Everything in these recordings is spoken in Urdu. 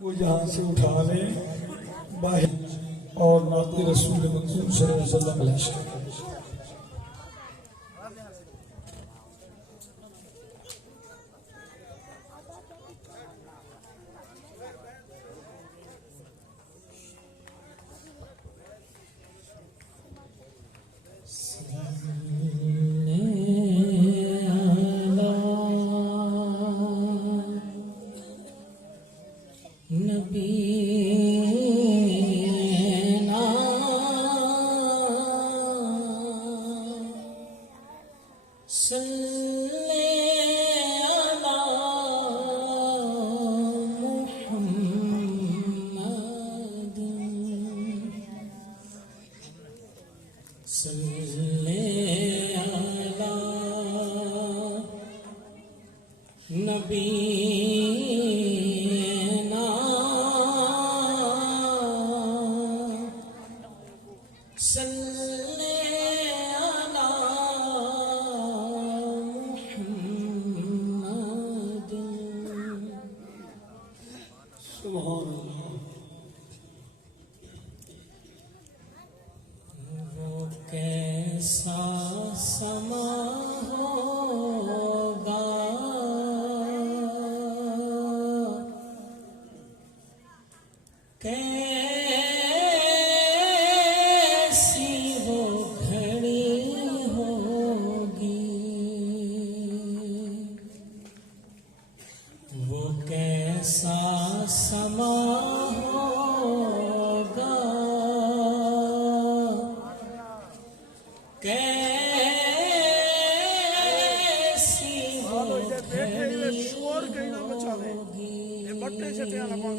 وہ یہاں سے اٹھا لیں باہر اور نعت رسول منظور صلی اللہ علیہ وسلم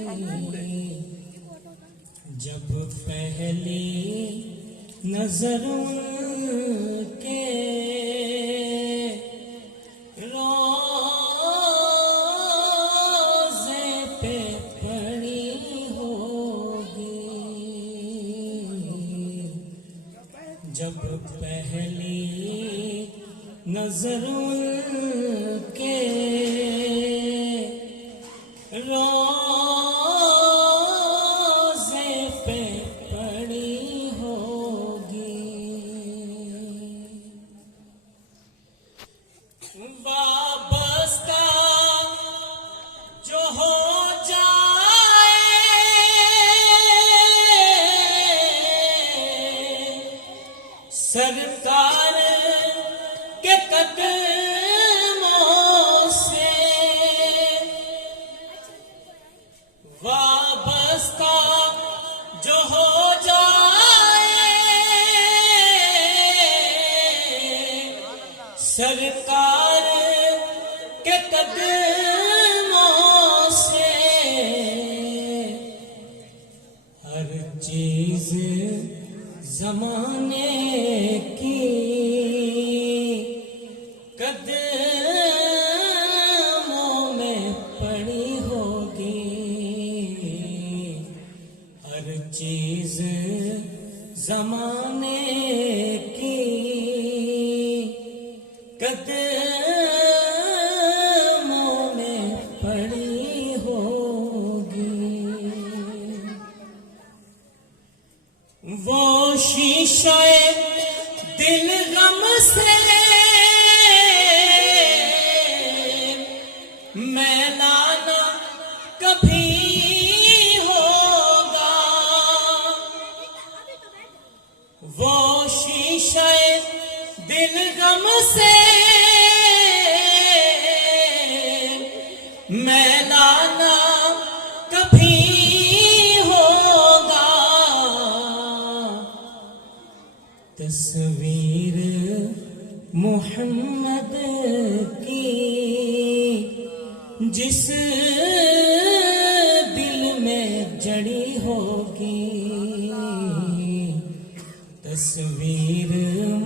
علیہ جب پہلی نظر کے روضے پہ پڑی ہوگی، جب پہلی نظر کے سرکار کے قدموں سے وابستہ جو ہو جائے، سرکار کے قدموں سے ہر چیز زمانے کی قدموں میں پڑی ہوگی، ہر چیز زمانے کی قدموں میں پڑی ہوگی۔ وہ شیشہ دل غم سے میلانہ کبھی ہوگا، وہ شیشہ دل غم سے میلانہ کبھی ہوگا، تصویر محمد کی جس دل میں جڑی ہوگی، تصویر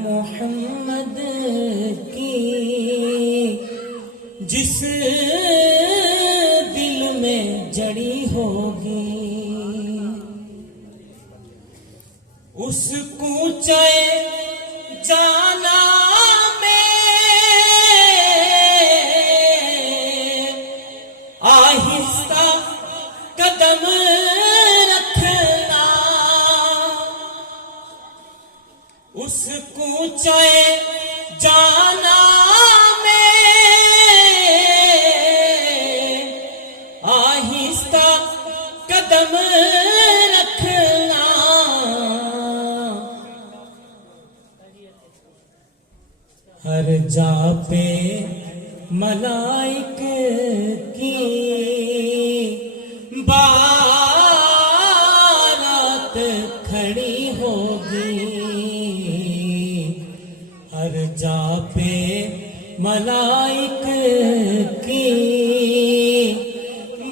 محمد کی جس دل میں جڑی ہوگی، اس کوچے جانا میں آہستہ قدم کوچے جانا میں آہستہ قدم رکھنا، ہر جا پہ ملائک کی بارات کھڑی ہوگی، ہر جا پہ ملائک کی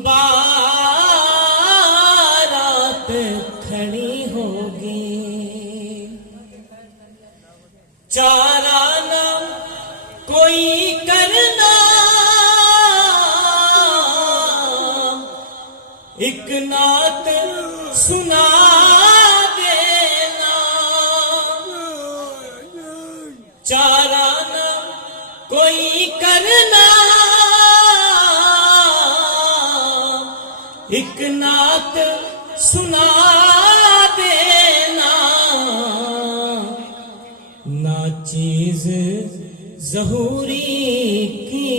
بارات کھڑی ہوگی، چارہ نہ کوئی کرنا، ایک نعت سنا دینا، چارہ نہ کوئی کرنا، ایک نعت سنا دینا، نہ چیز ظہوری کی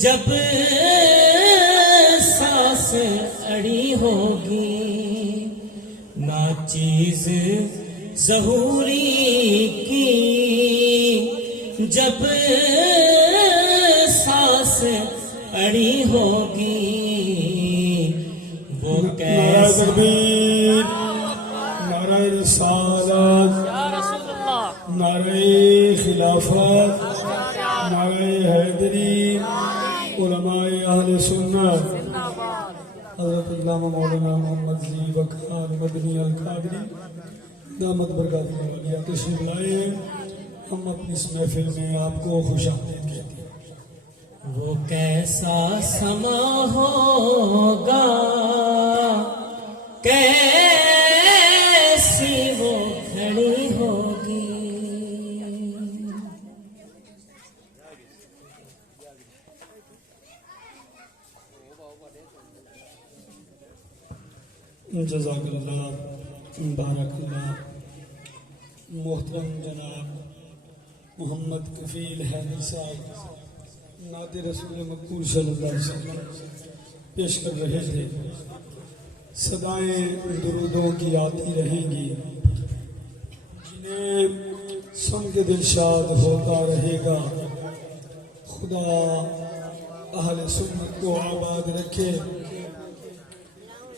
جب سانس اڑی ہوگی، نہ چیز ظہوری کی جب سانس اڑی ہوگی، وہ نعرہ کیسا تکبیر، نعرہ رسالت، نعرہ خلافت، نعرہ حیدری، علماء اہل سنت، حضرت علامہ مولانا محمد زی وقار مدنی القادری دامت برکاتہ عالیہ تشریف لائے ہیں۔ ہم اپنی اس محفل میں آپ کو خوش آمدید کہتے ہیں۔ وہ کیسا سما ہوگا، کیسی وہ گھڑی ہوگی، جزاک اللہ، بارک اللہ۔ محترم جناب محمد کفیل حیدر صاحب نعت رسول مقبول صلی اللہ علیہ وسلم پیش کر رہے تھے۔ صدائیں درودوں کی آتی رہیں گی، جنہیں سن کے دل شاد ہوتا رہے گا۔ خدا اہل سنت کو آباد رکھے،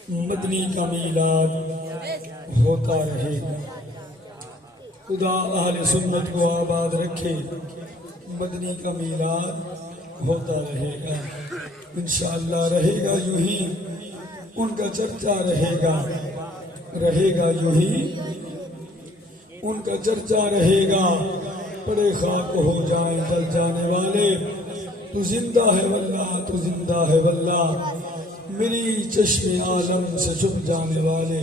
مدنی کا میلاد ہوتا رہے گا۔ خدا اہل سنت کو آباد رکھے، مدنی کا میلاد ہوتا رہے گا، انشاءاللہ رہے گا یوں ہی، ان کا چرچا رہے گا، رہے گا یوں ہی ان کا چرچا رہے گا۔ پڑے خاک ہو جائیں جل جانے والے، تو زندہ ہے واللہ، تو زندہ ہے واللہ، میری چشم عالم سے چھپ جانے والے،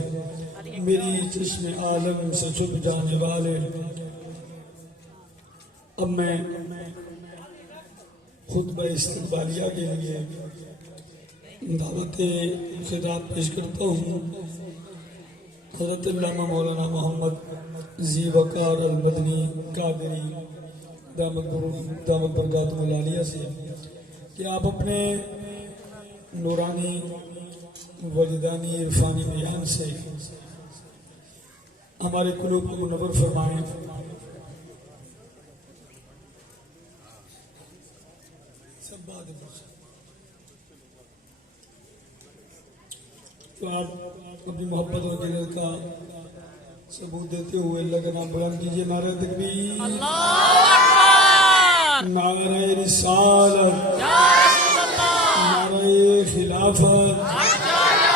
میری چشم عالم سے چھپ جانے والے۔ اب میں خطبہ استقبالیہ کے لیے دعوت خطاب پیش کرتا ہوں۔ حضرت علامہ مولانا محمد زی وقار المدنی قادری دامت برکاتہ العالیہ سے کہ آپ اپنے نورانی وجدانی عرفانی بیان سے ہمارے قلوب کو منور فرمائیں۔ سب بات تو آپ اپنی محبت و غیرت کا ثبوت دیتے ہوئے اللہ کا نام بلند کیجیے۔ نعرہ تکبیر، نعرہ رسالت، نعرہ خلافت،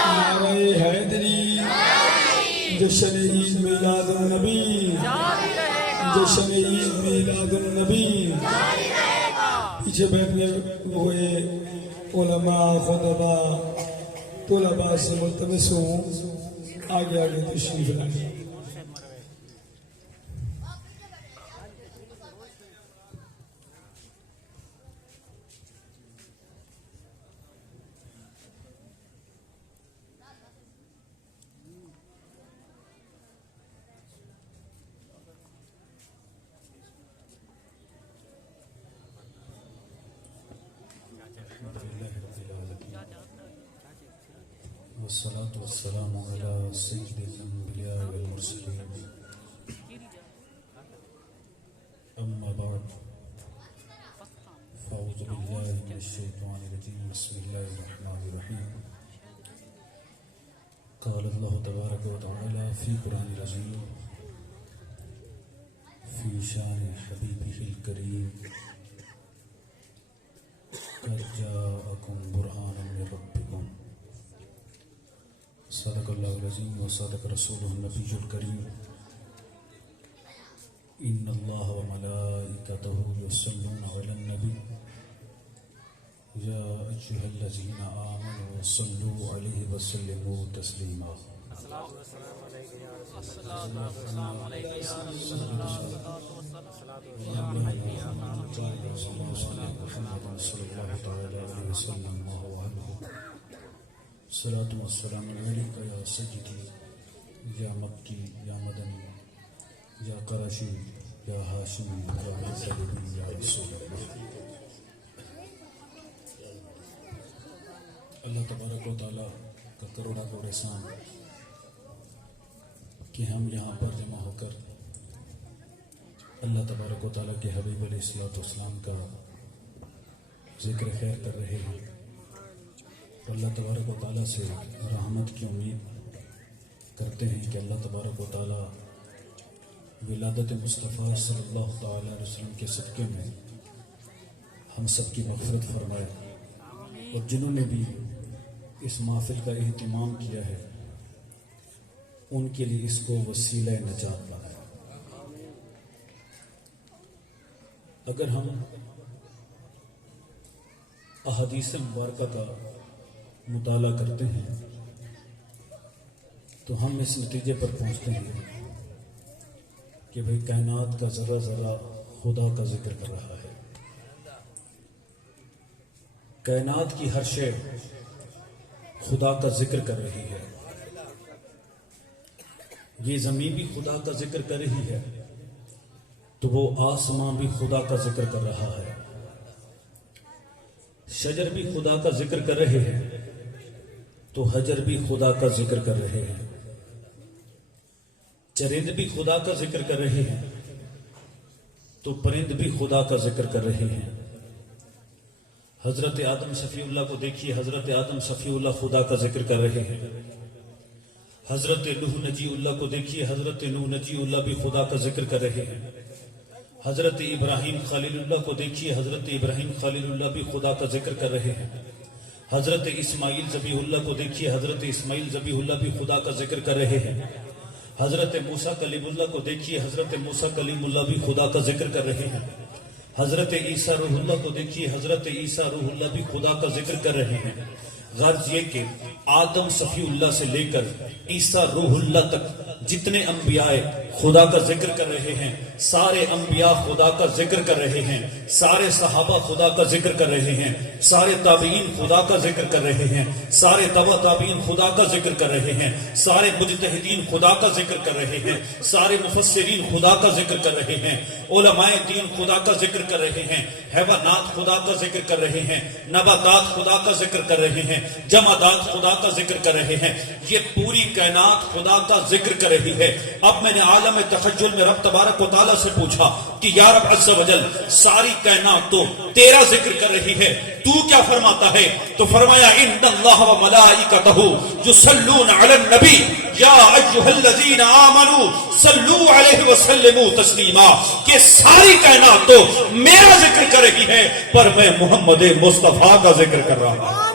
نعرہ حیدری، جشن عید میلاد النبی، جشن عید میلاد النبی۔ پیچھے بیٹھنے ہوئے علماء، خطباء، طلباء سے ملتمس ہوں آگے آگے تشریف لائیں۔ والصلاة والسلام على سيد الأنبياء والمرسلين أما بعد فأعوذ بالله من الشيطان الرجيم بسم الله الرحمن الرحيم قال الله تبارك وتعالى في قرآن العظيم في شان حبيبه الكريم قد جاءكم برهان من ربكم صدق الله العظيم وصدق رسوله النبي الكريم إن الله وملائكته يصلون على النبي يا أيها الذين آمنوا صلوا عليه وسلموا تسليما صلاة والسلام عليك يا سيدي يا مكي يا مدني يا قرشي يا هاشمي يا مطلبي يا رسول الله. اللہ تبارک و تعالیٰ کا کروڑا کروڑ احسان کہ ہم یہاں پر جمع ہو کر اللہ تبارک و تعالیٰ کے حبیب علیہ السلام کا ذکر خیر کر رہے ہیں اور اللہ تبارک و تعالیٰ سے رحمت کی امید کرتے ہیں کہ اللہ تبارک و تعالیٰ ولادت مصطفیٰ صلی اللہ تعالیٰ علیہ وسلم کے صدقے میں ہم سب کی مغفرت فرمائے اور جنہوں نے بھی اس محفل کا اہتمام کیا ہے ان کے لیے اس کو وسیلہ نجات بنائے. اگر ہم احادیث مبارکہ کا مطالعہ کرتے ہیں تو ہم اس نتیجے پر پہنچتے ہیں کہ بھئی کائنات کا ذرہ ذرہ خدا کا ذکر کر رہا ہے. کائنات کی ہر شے خدا کا ذکر کر رہی ہے. یہ زمین بھی خدا کا ذکر کر رہی ہے تو وہ آسمان بھی خدا کا ذکر کر رہا ہے. شجر بھی خدا کا ذکر کر رہے ہیں تو حجر بھی خدا کا ذکر کر رہے ہیں. چرند بھی خدا کا ذکر کر رہے ہیں تو پرند بھی خدا کا ذکر کر رہے ہیں. حضرت آدم صفی اللہ کو دیکھیے، حضرت آدم صفی اللہ خدا کا ذکر کر رہے ہیں. حضرت نوح نجی اللہ کو دیکھیے، حضرت نوح نجی اللہ بھی خدا کا ذکر کر رہے ہیں. حضرت ابراہیم خلیل اللہ کو دیکھیے، حضرت ابراہیم خلیل اللہ بھی خدا کا ذکر کر رہے ہیں. حضرت اسماعیل ذبیح اللہ کو دیکھیے، حضرت اسماعیل ذبیح اللہ بھی خدا کا ذکر کر رہے ہیں. حضرت موسیٰ کلیم اللہ کو دیکھیے، حضرت موسیٰ کلیم اللہ بھی خدا کا ذکر کر رہے ہیں. حضرت عیسیٰ روح اللہ کو دیکھیے، حضرت عیسیٰ روح اللہ بھی خدا کا ذکر کر رہے ہیں. غرض یہ کہ آدم صفی اللہ سے لے کر عیسیٰ روح اللہ تک جتنے انبیاء خدا کا ذکر کر رہے ہیں، سارے انبیاء خدا کا ذکر کر رہے ہیں. سارے صحابہ خدا کا ذکر کر رہے ہیں. سارے تابعین خدا کا ذکر کر رہے ہیں. سارے تبع تابعین خدا کا ذکر کر رہے ہیں. سارے مجتہدین خدا کا ذکر کر رہے ہیں. سارے مفسرین خدا کا ذکر کر رہے ہیں. علماء دین خدا کا ذکر کر رہے ہیں. حیوانات خدا کا ذکر کر رہے ہیں. نباتات خدا کا ذکر کر رہے ہیں. جمادات خدا کا ذکر کر رہے ہیں. یہ پوری کائنات خدا کا ذکر کر رہی ہے. اب میں نے عالم تخجل میں رب تبارک و تعالیٰ سے پوچھا کہ یا رب عز و جل ساری کائنات تو تیرا ذکر کر رہی ہے، تو کیا فرماتا ہے؟ تو فرمایا ان اللہ و ملائکتہ یصلون علی النبی یا ایھا الذین آمنوا صلوا علیہ وسلموا تسلیما. کہ ساری کائنات تو میرا ذکر کر رہی ہے پر میں محمد مصطفیٰ کا ذکر کر رہا ہوں.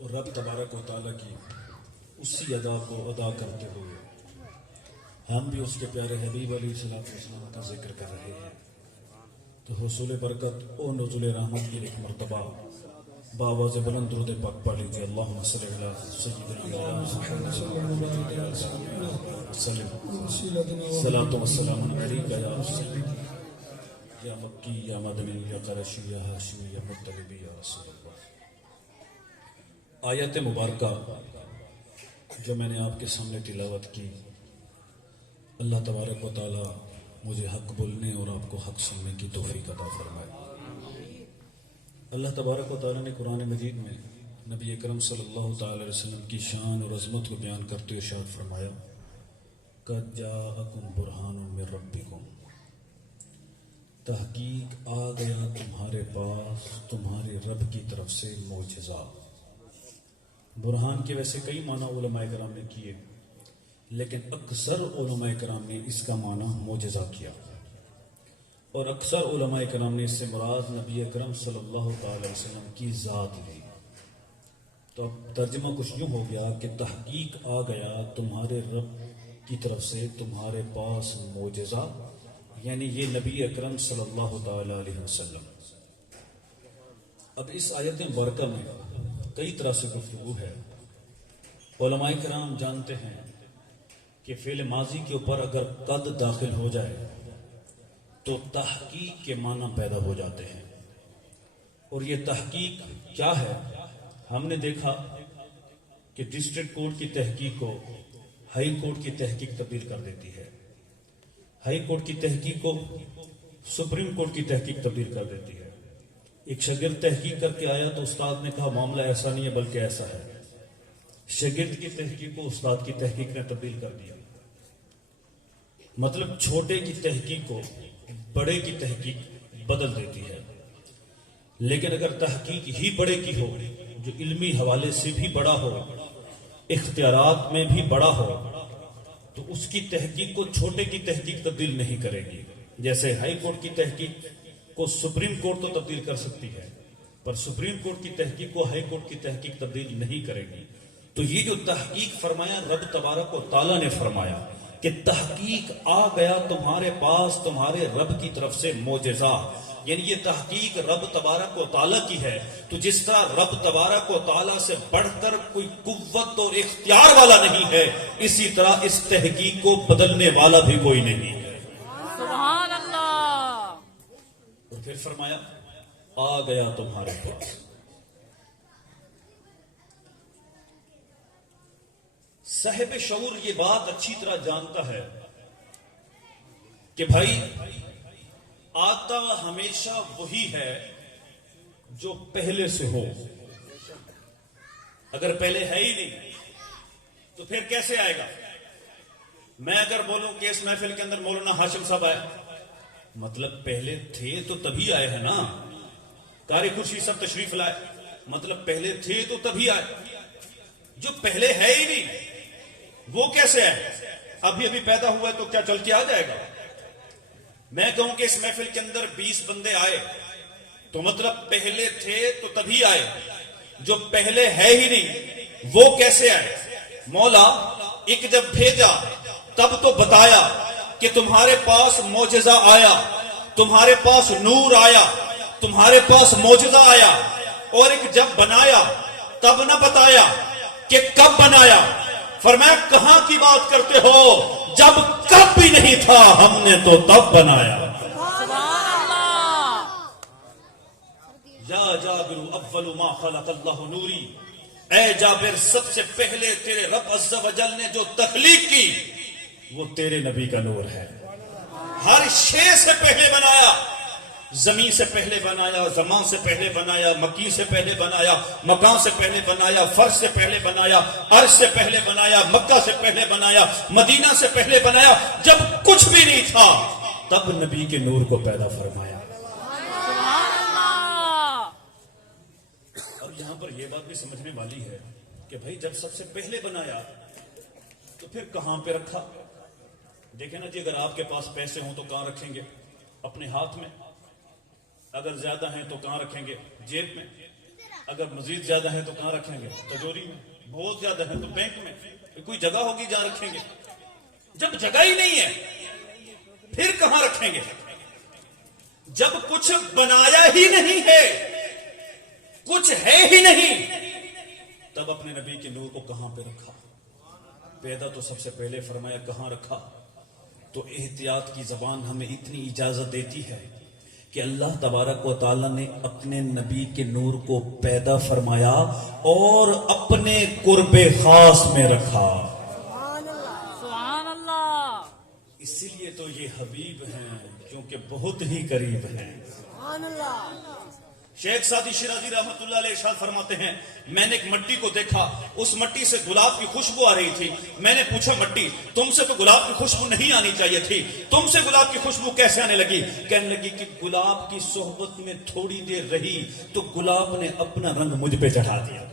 اور رب تبارک و تعالیٰ کی اسی ادا کو ادا کرتے ہوئے ہم بھی اس کے پیارے حبیب علیہ السلام کا ذکر کر رہے ہیں. تو حصول برکت اور نزول رحمت کی ایک مرتبہ باواز بلند درود پاک پڑھ لیجیے. اللہم صلی علی سیدنا محمد صلاۃ و سلام علیک یا رسول یا مکی یا مدنی یا قرشی یا ہاشمی یا مطلبی یا رسول اللہ. آیت مبارکہ جو میں نے آپ کے سامنے تلاوت کی، اللہ تبارک و تعالی مجھے حق بولنے اور آپ کو حق سننے کی توفیق عطا فرمائے. اللہ تبارک و تعالیٰ نے قرآن مجید میں نبی اکرم صلی اللہ تعالی علیہ وسلم کی شان اور عظمت کو بیان کرتے ہوئے ارشاد فرمایا قد جاءکم برہان من ربکم، تحقیق آ گیا تمہارے پاس تمہارے رب کی طرف سے معجزہ۔ برہان کے ویسے کئی معنی علماء کرام نے کیے، لیکن اکثر علماء کرام نے اس کا معنی معجزہ کیا، اور اکثر علماء کرام نے اس سے مراد نبی اکرم صلی اللہ تعالی علیہ وسلم کی ذات لی۔ تو اب ترجمہ کچھ یوں ہو گیا کہ تحقیق آ گیا تمہارے رب کی طرف سے تمہارے پاس معجزہ، یعنی یہ نبی اکرم صلی اللہ تعالی علیہ وسلم۔ اب اس آیت مبارکہ میں کئی طرح سے گفتگو ہے۔ علماء کرام جانتے ہیں کہ فعل ماضی کے اوپر اگر قد داخل ہو جائے تو تحقیق کے معنی پیدا ہو جاتے ہیں، اور یہ تحقیق کیا ہے؟ ہم نے دیکھا کہ ڈسٹرکٹ کورٹ کی تحقیق کو ہائی کورٹ کی تحقیق تبدیل کر دیتی ہے، ہائی کورٹ کی تحقیق کو سپریم کورٹ کی تحقیق تبدیل کر دیتی ہے۔ ایک شاگرد تحقیق کر کے آیا تو استاد نے کہا معاملہ ایسا نہیں ہے بلکہ ایسا ہے، شاگرد کی تحقیق کو استاد کی تحقیق نے تبدیل کر دیا۔ مطلب چھوٹے کی تحقیق کو بڑے کی تحقیق بدل دیتی ہے، لیکن اگر تحقیق ہی بڑے کی ہو، جو علمی حوالے سے بھی بڑا ہو، اختیارات میں بھی بڑا ہو، تو اس کی تحقیق کو چھوٹے کی تحقیق تبدیل نہیں کرے گی۔ جیسے ہائی کورٹ کی تحقیق کو سپریم کورٹ تو تبدیل کر سکتی ہے، پر سپریم کورٹ کی تحقیق کو ہائی کورٹ کی تحقیق تبدیل نہیں کرے گی۔ تو یہ جو تحقیق فرمایا رب تبارک و تعالیٰ نے فرمایا کہ تحقیق آ گیا تمہارے پاس تمہارے رب کی طرف سے معجزہ، یعنی یہ تحقیق رب تبارک و تعالیٰ کی ہے۔ تو جس طرح رب تبارک و تعالیٰ سے بڑھ کر کوئی قوت اور اختیار والا نہیں ہے، اسی طرح اس تحقیق کو بدلنے والا بھی کوئی نہیں ہے۔ سبحان اللہ۔ اور پھر فرمایا آ گیا تمہارے پاس۔ صاحب شعور یہ بات اچھی طرح جانتا ہے کہ بھائی آتا ہمیشہ وہی ہے جو پہلے سے ہو۔ اگر پہلے ہے ہی نہیں تو پھر کیسے آئے گا؟ میں اگر بولوں کہ اس محفل کے اندر مولانا ہاشم صاحب آئے، مطلب پہلے تھے تو تبھی آئے ہیں نا۔ قاری خورشید سب تشریف لائے، مطلب پہلے تھے تو تبھی آئے۔ جو پہلے ہے ہی نہیں وہ کیسے ہے؟ ابھی ابھی پیدا ہوا ہے تو کیا چل کے آ جائے گا؟ میں کہوں کہ اس محفل کے اندر 20 بندے آئے تو مطلب پہلے تھے تو تبھی آئے۔ جو پہلے ہے ہی نہیں وہ کیسے آئے؟ مولا ایک جب بھیجا تب تو بتایا کہ تمہارے پاس معجزہ آیا، تمہارے پاس نور آیا، تمہارے پاس معجزہ آیا، اور ایک جب بنایا تب نہ بتایا کہ کب بنایا۔ فرمایا کہاں کی بات کرتے ہو، جب کب بھی نہیں تھا ہم نے تو تب بنایا۔ سبحان اللہ۔ یا جابر اول ما خلق اللہ نوری، اے جابر سب سے پہلے تیرے رب عز و جل نے جو تخلیق کی وہ تیرے نبی کا نور ہے۔ ہر شے سے پہلے بنایا، زمین سے پہلے بنایا، زمان سے پہلے بنایا، مکی سے پہلے بنایا، مکان سے پہلے بنایا، فرش سے پہلے بنایا، عرش سے پہلے بنایا، مکہ سے پہلے بنایا، مدینہ سے پہلے بنایا۔ جب کچھ بھی نہیں تھا تب نبی کے نور کو پیدا فرمایا۔ سبحان اللہ۔ اور یہاں پر یہ بات بھی سمجھنے والی ہے کہ بھائی جب سب سے پہلے بنایا تو پھر کہاں پہ رکھا؟ دیکھیں نا جی، اگر آپ کے پاس پیسے ہوں تو کہاں رکھیں گے؟ اپنے ہاتھ میں۔ اگر زیادہ ہیں تو کہاں رکھیں گے؟ جیب میں۔ اگر مزید زیادہ ہیں تو کہاں رکھیں گے؟ تجوری میں۔ بہت زیادہ ہیں تو بینک میں۔ کوئی جگہ ہوگی جہاں رکھیں گے؟ جب جگہ ہی نہیں ہے پھر کہاں رکھیں گے؟ جب کچھ بنایا ہی نہیں ہے، کچھ ہے ہی نہیں، تب اپنے نبی کے نور کو کہاں پہ رکھا؟ پیدا تو سب سے پہلے فرمایا کہاں رکھا؟ تو احتیاط کی زبان ہمیں اتنی اجازت دیتی ہے کہ اللہ تبارک و تعالیٰ نے اپنے نبی کے نور کو پیدا فرمایا اور اپنے قرب خاص میں رکھا۔ سبحان اللہ۔ اسی لیے تو یہ حبیب ہیں کیونکہ بہت ہی قریب ہیں۔ شیخ سعدی شیرازی رحمۃ اللہ علیہ ارشاد فرماتے ہیں میں نے ایک مٹی کو دیکھا, اس مٹی سے گلاب کی خوشبو آ رہی تھی. میں نے پوچھا مٹی تم سے تو گلاب کی خوشبو نہیں آنی چاہیے تھی, تم سے گلاب کی خوشبو کیسے آنے لگی؟ کہنے لگی کہ گلاب کی صحبت میں تھوڑی دیر رہی تو گلاب نے اپنا رنگ مجھ پہ چڑھا دیا.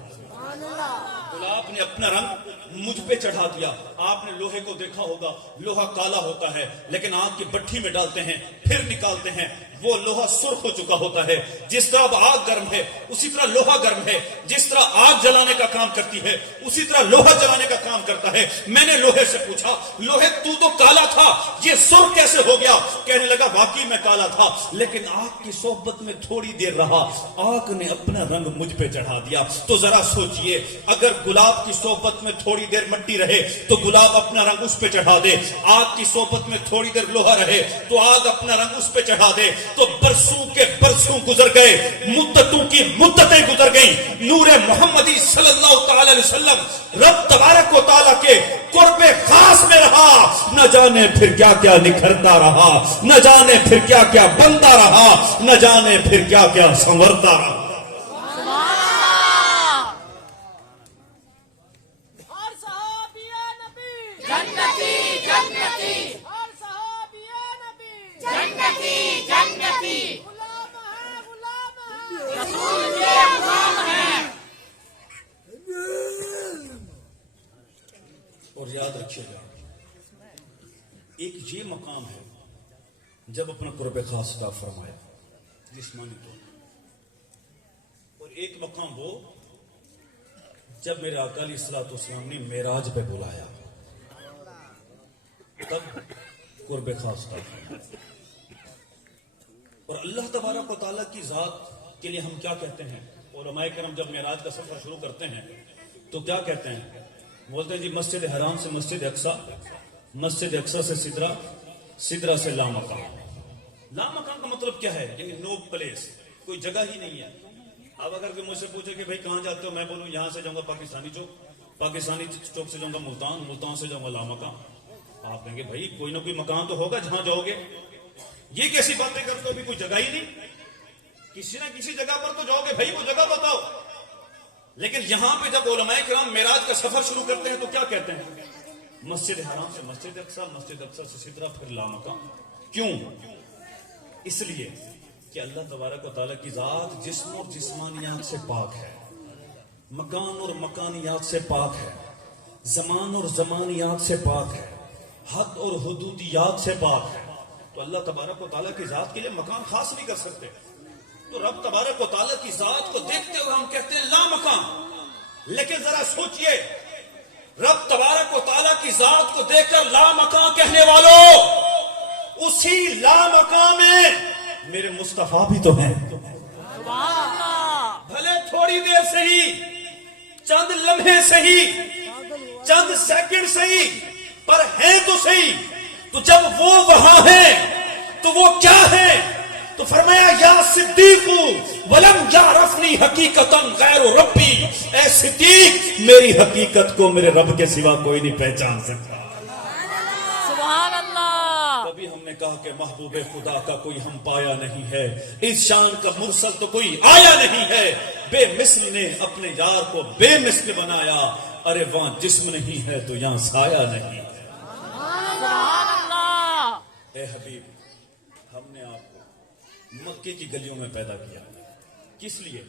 گلاب نے اپنا رنگ مجھ پہ چڑھا دیا. آپ نے لوہے کو دیکھا ہوگا, لوہا کالا ہوتا ہے لیکن آگ کی بٹھی میں ڈالتے ہیں پھر نکالتے ہیں, وہ لوہا سرخ ہو چکا ہوتا ہے. جس طرح اب آگ گرم ہے اسی طرح لوہا گرم ہے. جس طرح آگ جلانے کا کام کرتی ہے اسی طرح لوہا جلانے کا کام کرتا ہے. میں نے لوہے سے پوچھا لوہے تو کالا تھا یہ سرخ کیسے ہو گیا؟ کہنے لگا واقعی میں کالا تھا لیکن آگ کی صحبت میں تھوڑی دیر رہا, آگ نے اپنا رنگ مجھ پہ چڑھا دیا. تو ذرا سوچئے اگر گلاب کی صحبت میں تھوڑی دیر مٹی رہے تو گلاب اپنا رنگ اس پہ چڑھا دے, آگ کی صحبت میں تھوڑی دیر لوہا رہے تو آگ اپنا رنگ اس پہ چڑھا دے. تو برسوں کے برسوں گزر گئے, مدتوں کی مدتیں گزر گئیں, نور محمدی صلی اللہ تعالی علیہ وسلم رب تبارک و تعالی کے قرب خاص میں رہا. نہ جانے پھر کیا کیا نکھرتا رہا, نہ جانے پھر کیا کیا بنتا رہا, نہ جانے پھر کیا کیا سنورتا رہا. اور یاد رکھیے گا ایک یہ مقام ہے جب اپنا قرب خاص کا فرمایا جسمانی طور پر, اور ایک مقام وہ جب میرے آقا علیہ الصلوۃ والسلام نے معراج پہ بلایا تب قرب خاص کا فرمایا. اور اللہ تبارک و تعالیٰ کی ذات کے لیے ہم کیا کہتے ہیں؟ علماء کرام جب معراج کا سفر شروع کرتے ہیں تو کیا کہتے ہیں؟ بولتے ہیں جی مسجد حرام سے مسجد اقصی, مسجد اقصی سے سدرہ, سدرہ سے لامکان. لامکان کا مطلب کیا ہے؟ یعنی نو پلیس, کوئی جگہ ہی نہیں ہے. اب اگر کوئی مجھ سے پوچھے کہ بھائی کہاں جاتے ہو, میں بولوں یہاں سے جاؤں گا پاکستانی چوک, پاکستانی چوک سے جاؤں گا ملتان, ملتان سے جاؤں گا لامکان. آپ کہیں گے بھائی کوئی نہ کوئی مکان تو ہوگا جہاں جاؤ گے, یہ کیسی باتیں کرتے ہو, بھی کوئی جگہ ہی نہیں, کسی نہ کسی جگہ پر تو جاؤ گے, بھائی وہ جگہ بتاؤ. لیکن یہاں پہ جب علماء کرام معراج کا سفر شروع کرتے ہیں تو کیا کہتے ہیں؟ مسجد حرام سے مسجد اقصی, مسجد اقصی سے سدرہ, پھر لامکان. کیوں؟ اس لیے کہ اللہ تبارک و تعالیٰ کی ذات جسم اور جسمانیات سے پاک ہے, مکان اور مکانیات سے پاک ہے, زمان اور زمانیات سے پاک ہے, حد اور حدودیات سے پاک ہے. تو اللہ تبارک و تعالیٰ کی ذات کے لیے مکان خاص نہیں کر سکتے. تو رب تبارک و تعالیٰ کی ذات کو دیکھتے ہوئے ہم کہتے ہیں لا مکان. لیکن ذرا سوچئے رب تبارک و تعالیٰ کی ذات کو دیکھ کر لا مکان کہنے والوں, اسی لا مکان میں میرے مصطفیٰ بھی تو ہیں. بھلے تھوڑی دیر سے ہی, چند لمحے سے ہی, چند سیکنڈ سے ہی, پر ہیں تو صحیح. تو جب وہ وہاں ہیں تو وہ کیا ہیں؟ تو فرمایا یا صدیق ولم یعرفنی حقیقتا غیر ربی, اے صدیق میری حقیقت کو میرے رب کے سوا کوئی نہیں پہچان سکتا. سبحان اللہ. کبھی ہم نے کہا کہ محبوب خدا کا کوئی ہم پایا نہیں ہے, اس شان کا مرسل تو کوئی آیا نہیں ہے. بے مثل نے اپنے یار کو بے مثل بنایا, ارے وہاں جسم نہیں ہے تو یہاں سایہ نہیں. سبحان اللہ. اے حبیب ہم نے آپ کو مکے کی گلیوں میں پیدا کیا, کس لیے؟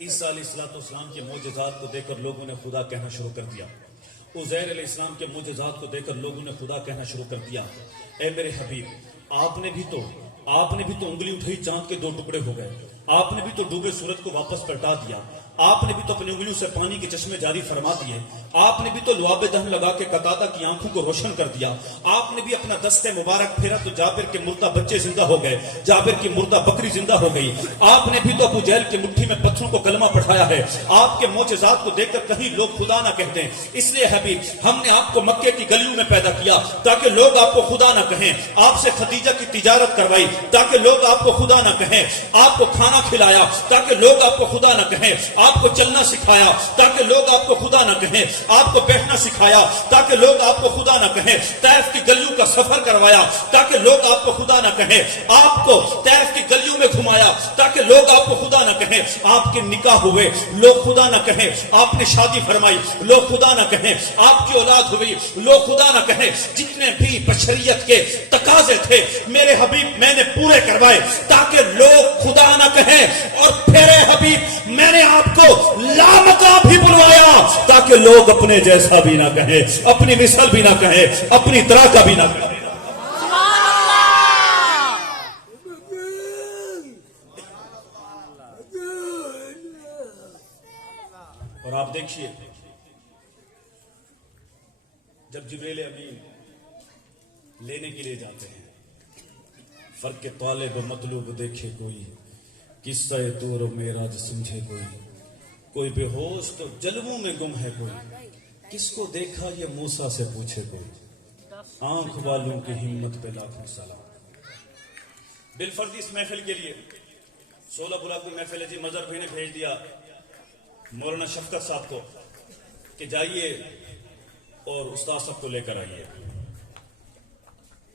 عیسیٰ علیہ السلام کے معجزات کو دیکھ کر لوگوں نے خدا کہنا شروع کر دیا. عزیر علیہ السلام کے معجزات کو دیکھ کر لوگوں نے خدا کہنا شروع کر دیا. اے میرے حبیب آپ نے بھی تو انگلی اٹھائی, چاند کے 2 ٹکڑے ہو گئے. آپ نے بھی تو ڈوبے سورج کو واپس پلٹا دیا. آپ نے بھی تو اپنی انگلیوں سے پانی کے چشمے جاری فرما دیے. آپ نے بھی تو لعاب دہن لگا کے قتادہ کی آنکھوں کو روشن کر دیا. آپ نے بھی اپنا دست مبارک پھیرا تو جابر کے مردہ بچے زندہ ہو گئے, جابر کی مردہ بکری زندہ ہو گئی. آپ نے بھی تو ابو جہل کی مٹھی میں پتھروں کو کلمہ پڑھایا ہے. آپ کے معجزات کو دیکھ کر کہیں لوگ خدا نہ کہتے ہیں. اس لیے حبیب ہم نے آپ کو مکے کی گلیوں میں پیدا کیا تاکہ لوگ آپ کو خدا نہ کہیں. آپ سے خدیجہ کی تجارت کروائی تاکہ لوگ آپ کو خدا نہ کہیں. آپ کو کھانا کھلایا تاکہ لوگ آپ کو خدا نہ کہیں. آپ کو چلنا سکھایا تاکہ لوگ آپ کو خدا نہ کہیں, آپ کو بیٹھنا سکھایا تاکہ لوگ آپ کو خدا نہ کہیں, طائف کی گلیوں کا سفر کروایا تاکہ لوگ آپ کو خدا نہ کہیں, آپ کو طائف کی گلیوں میں گھمایا تاکہ لوگ آپ کو خدا نہ کہیں, آپ کے نکاح ہوئے لوگ خدا نہ کہیں, آپ نے شادی فرمائی لوگ خدا نہ کہیں, آپ کی اولاد ہوئی لوگ خدا نہ کہیں. جتنے بھی بشریت کے تقاضے تھے میرے حبیب میں نے پورے کروائے تاکہ لوگ خدا نہ کہیں, اور پھر حبیب میں نے آپ کو لامکا بھی بلوایا تاکہ لوگ اپنے جیسا بھی نہ کہیں, اپنی مثل بھی نہ کہیں, اپنی طرح کا بھی نہ کہیں. اور آپ دیکھیے جب جبریل امین لینے کے لیے جاتے ہیں, فرق طالب و مطلوب دیکھے کوئی, قصہ طور و معراج سمجھے کوئی بے ہوش تو جلووں میں گم ہے کوئی, کس کو دیکھا یہ موسیٰ سے پوچھے کوئی, آنکھ والوں کی ہمت پہ لاکھوں سلام. بالفرض اس محفل کے لیے 16 بلا کو محفل ہے جی, مظہر بھائی نے بھیج دیا مولانا شفقت صاحب کو کہ جائیے اور استاد صاحب کو لے کر آئیے.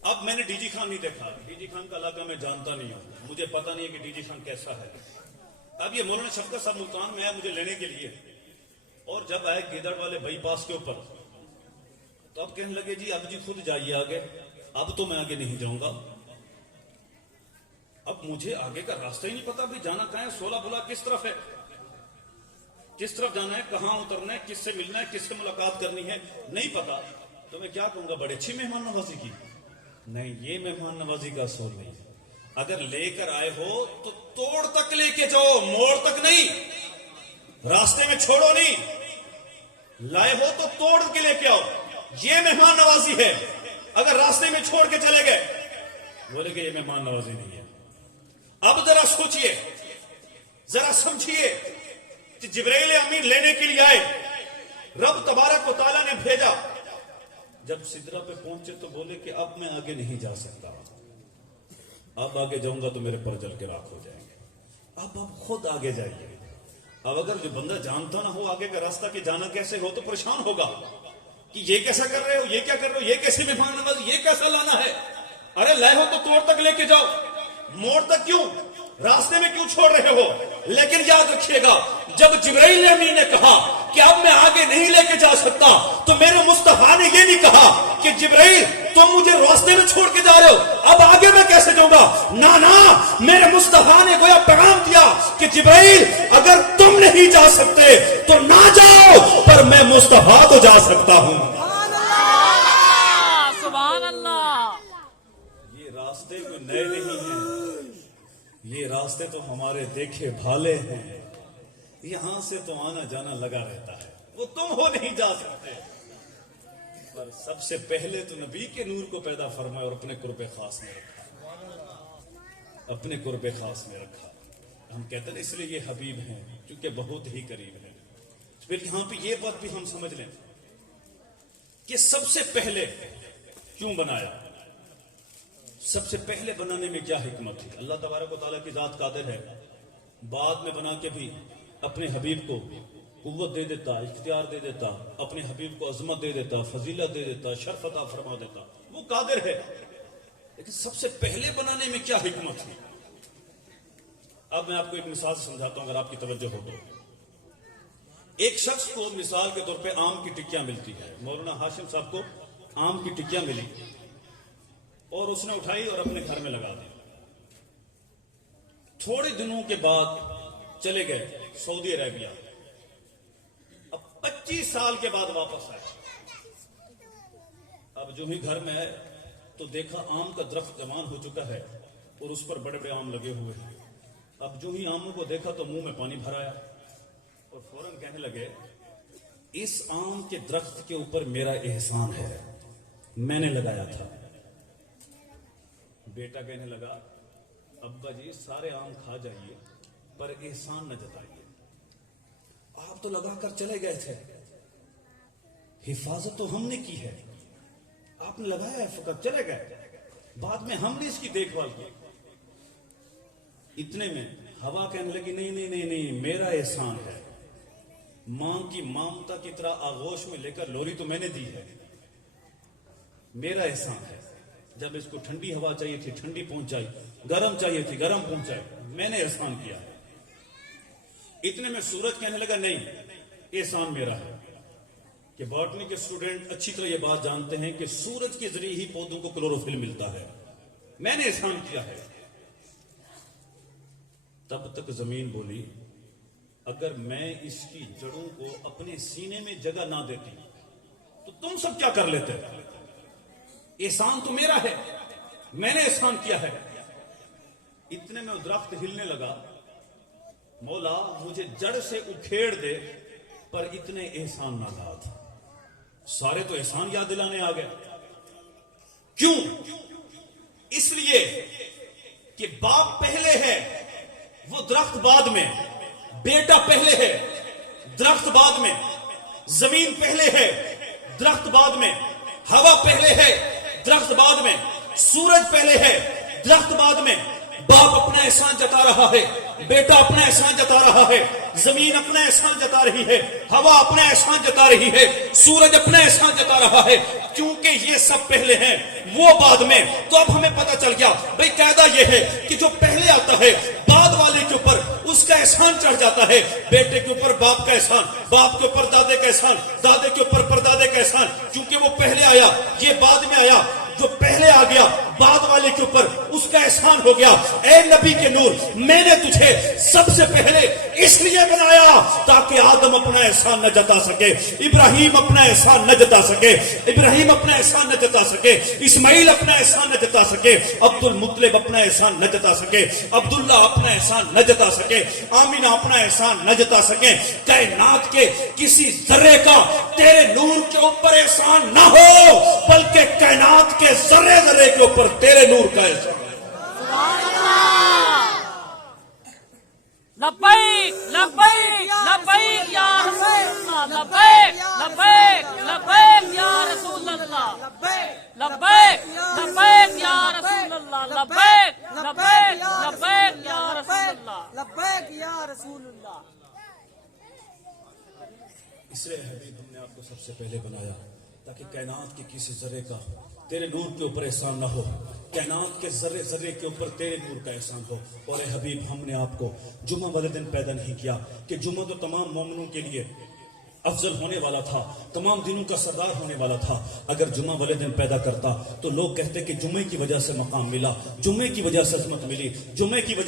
اب میں نے ڈی جی خان نہیں دیکھا, ڈی جی خان کا علاقہ میں جانتا نہیں ہوں, مجھے پتا نہیں ہے کہ ڈی جی خان کیسا ہے. اب یہ مولانا شفقت صاحب ملتان میں آیا مجھے لینے کے لیے, اور جب آئے گیدڑ والے بائی پاس کے اوپر تو اب کہنے لگے جی اب جی خود جائیے آگے. اب تو میں آگے نہیں جاؤں گا, اب مجھے آگے کا راستہ ہی نہیں پتا بھی جانا کہاں ہے, 16 بلا کس طرف ہے, کس طرف جانا ہے, کہاں اترنا ہے, کس سے ملنا ہے, کس سے ملاقات کرنی ہے, نہیں پتا. تو میں کیا کہوں گا, بڑے اچھی مہمان نوازی کی. نہیں, یہ مہمان نوازی کا اصول نہیں. اگر لے کر آئے ہو تو توڑ تک لے کے جاؤ, موڑ تک نہیں, راستے میں چھوڑو نہیں. لائے ہو تو توڑ کے لے کے آؤ, یہ مہمان نوازی ہے. اگر راستے میں چھوڑ کے چلے گئے بولے کہ یہ مہمان نوازی نہیں ہے. اب ذرا سوچئے, ذرا سمجھیے کہ جبرائیل امین لینے کے لیے آئے, رب تبارک و تعالیٰ نے بھیجا. جب سدرہ پہ پہنچے تو بولے کہ اب میں آگے نہیں جا سکتا, اب آگے جاؤں گا تو میرے پر جل کے راکھ ہو جائیں گے. اب آپ خود آگے جائیے. اب اگر جو بندہ جانتا نہ ہو آگے کا راستہ کہ جانا کیسے ہو تو پریشان ہوگا کہ یہ کیسا کر رہے ہو, یہ کیا کر رہے ہو, یہ کیسے مہمان نوازی, یہ کیسا لانا ہے. ارے لائے ہو تو توڑ تک لے کے جاؤ, موڑ تک کیوں, راستے میں کیوں چھوڑ رہے ہو. لیکن یاد رکھیے گا جب جبرائیل امین نے کہا کہ اب میں آگے نہیں لے کے جا سکتا تو میرے مصطفیٰ نے یہ نہیں کہا کہ جبرائیل تم مجھے راستے میں چھوڑ کے جا رہے ہو, اب آگے میں کیسے جاؤں گا. نا, میرے مصطفیٰ نے گویا پیغام دیا کہ جبرائیل اگر تم نہیں جا سکتے تو نہ جاؤ, پر میں مصطفیٰ تو جا سکتا ہوں. سبحان اللہ. یہ راستے کوئی نئے نہیں ہیں, یہ راستے تو ہمارے دیکھے بھالے ہیں. یہاں سے تو آنا جانا لگا رہتا ہے, وہ تم ہو نہیں جا سکتے. پر سب سے پہلے تو نبی کے نور کو پیدا فرمایا اور اپنے قرب خاص میں رکھا, اپنے قرب خاص میں رکھا. ہم کہتے ہیں اس لیے یہ حبیب ہیں کیونکہ بہت ہی قریب ہیں. پھر یہاں پہ یہ بات بھی ہم سمجھ لیں کہ سب سے پہلے کیوں بنایا, سب سے پہلے بنانے میں کیا حکمت تھی. اللہ تبارک و تعالیٰ کی ذات قادر ہے, بعد میں بنا کے بھی اپنے حبیب کو قوت دے دیتا, اختیار دے دیتا, اپنے حبیب کو عظمت دے دیتا, فضیلت دے دیتا, شرف عطا فرما دیتا, وہ قادر ہے. لیکن سب سے پہلے بنانے میں کیا حکمت تھی. اب میں آپ کو ایک مثال سمجھاتا ہوں اگر آپ کی توجہ ہو تو. ایک شخص کو مثال کے طور پہ آم کی ٹکیاں ملتی ہے. مولانا ہاشم صاحب کو آم کی ٹکیاں ملی اور اس نے اٹھائی اور اپنے گھر میں لگا دی. تھوڑے دنوں کے بعد چلے گئے سعودی عربیہ. اب 25 سال کے بعد واپس آئے. اب جو ہی گھر میں آئے تو دیکھا آم کا درخت جوان ہو چکا ہے اور اس پر بڑے بڑے آم لگے ہوئے ہیں. اب جو ہی آموں کو دیکھا تو منہ میں پانی بھر آیا اور فوراً کہنے لگے اس آم کے درخت کے اوپر میرا احسان ہے, میں نے لگایا تھا. بیٹا کہنے لگا ابا جی سارے آم کھا جائیے پر احسان نہ جتائیے, آپ تو لگا کر چلے گئے تھے, حفاظت تو ہم نے کی ہے, آپ نے لگایا ہے فقط چلے گئے, بعد میں ہم نے اس کی دیکھ بھال کی. اتنے میں ہوا کہنے لگی نہیں نہیں نہیں نہیں میرا احسان ہے, ماں کی مامتا کی طرح آغوش میں لے کر لوری تو میں نے دی ہے، میرا احسان ہے۔ جب اس کو ٹھنڈی ہوا چاہیے تھی ٹھنڈی پہنچائی، گرم چاہیے تھی گرم پہنچائی، میں نے احسان کیا ہے۔ اتنے میں سورج کہنے لگا نہیں، احسان میرا ہے۔ کہ باٹنی کے اسٹوڈنٹ اچھی طرح یہ بات جانتے ہیں کہ سورج کے ذریعے ہی پودوں کو کلوروفل ملتا ہے، میں نے احسان کیا ہے۔ تب تک زمین بولی اگر میں اس کی جڑوں کو اپنے سینے میں جگہ نہ دیتی تو تم سب کیا کر لیتے؟ احسان تو میرا ہے، میں نے احسان کیا ہے۔ اتنے میں درخت ہلنے لگا، مولا مجھے جڑ سے اکھیڑ دے پر اتنے احسان نہ داد۔ سارے تو احسان یاد دلانے آ گئے۔ کیوں؟ اس لیے کہ باپ پہلے ہے، وہ درخت بعد میں، بیٹا پہلے ہے، درخت بعد میں، زمین پہلے ہے، درخت بعد میں، ہوا پہلے ہے، درخت بعد میں، سورج پہلے ہے، درخت بعد میں۔ باپ اپنا احسان جتا رہا ہے، بیٹا اپنا احسان جتا رہا ہے، زمین اپنا احسان جتا رہی ہے، ہوا اپنا احسان جتا رہی ہے، سورج اپنا احسان جتا رہا ہے۔ کیونکہ یہ سب پہلے ہیں وہ بعد میں، تو اب ہمیں پتہ چل گیا بھئی قاعدہ یہ ہے کہ جو پہلے آتا ہے بعد والے کے اوپر اس کا احسان چڑھ جاتا ہے۔ بیٹے کے اوپر باپ کا احسان، باپ کے اوپر دادے کا احسان، دادے کے اوپر پردادے کا احسان، کیونکہ وہ پہلے آیا یہ بعد میں آیا، جو پہلے آ گیا بعد والے کے اوپر اس کا احسان ہو گیا۔ اے نبی کے نور، میں نے تجھے سب سے پہلے اس لیے بنایا تاکہ آدم اپنا احسان نہ جتا سکے، ابراہیم اپنا احسان نہ جتا سکے، ابراہیم اپنا احسان نہ جتا سکے، اسماعیل اپنا احسان نہ جتا سکے، عبد المطلب اپنا احسان نہ جتا سکے، عبداللہ اپنا احسان نہ جتا سکے، آمینہ اپنا احسان نہ جتا سکے۔ کائنات کے کسی ذرے کا تیرے نور کے اوپر احسان نہ ہو، بلکہ کائنات کے ذرے ذرے کے اوپر تیرے نور کا احسان۔ لبیک لبیک لبیک یا رسول اللہ، لبیک لبیک لبیک یا رسول اللہ، لبیک لبیک یا رسول اللہ، لبیک لبیک لبیک یا رسول اللہ، لبیک یا رسول اللہ۔ اس لیے حبیب ہم نے آپ کو سب سے پہلے بنایا تاکہ کائنات کے کسی ذرے کا تیرے نور کے اوپر احسان نہ ہو، کائنات کے ذرے ذرے کے اوپر تیرے نور کا احسان ہو۔ اور اے حبیب ہم نے آپ کو جمعہ والے دن پیدا نہیں کیا کہ جمعہ تو تمام مومنوں کے لیے افضل ہونے والا تھا، تمام دنوں کا سردار ہونے والا تھا۔ اگر جمعہ والے دن پیدا کرتا تو لوگ کہتے کہ جمعے کی وجہ سے مقام ملا، جمعے کی وجہ سے عظمت ملی، جمعے کی وجہ